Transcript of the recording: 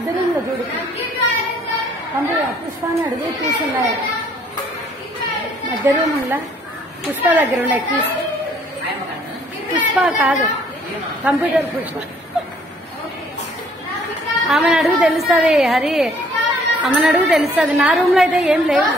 మధ్య రూమ్లో చూడు కంప్యూటర్ పుష్పాన్ని అడుగు తీసున్నాయి మధ్య రూమ్ ఉందా పుష్ప దగ్గర ఉన్నాయి కీస్ పుష్ప కాదు కంప్యూటర్ పుష్ప ఆమెను అడుగు తెలుస్తుంది హరి ఆమెను అడుగు తెలుస్తుంది నా రూమ్లో అయితే ఏం లేవు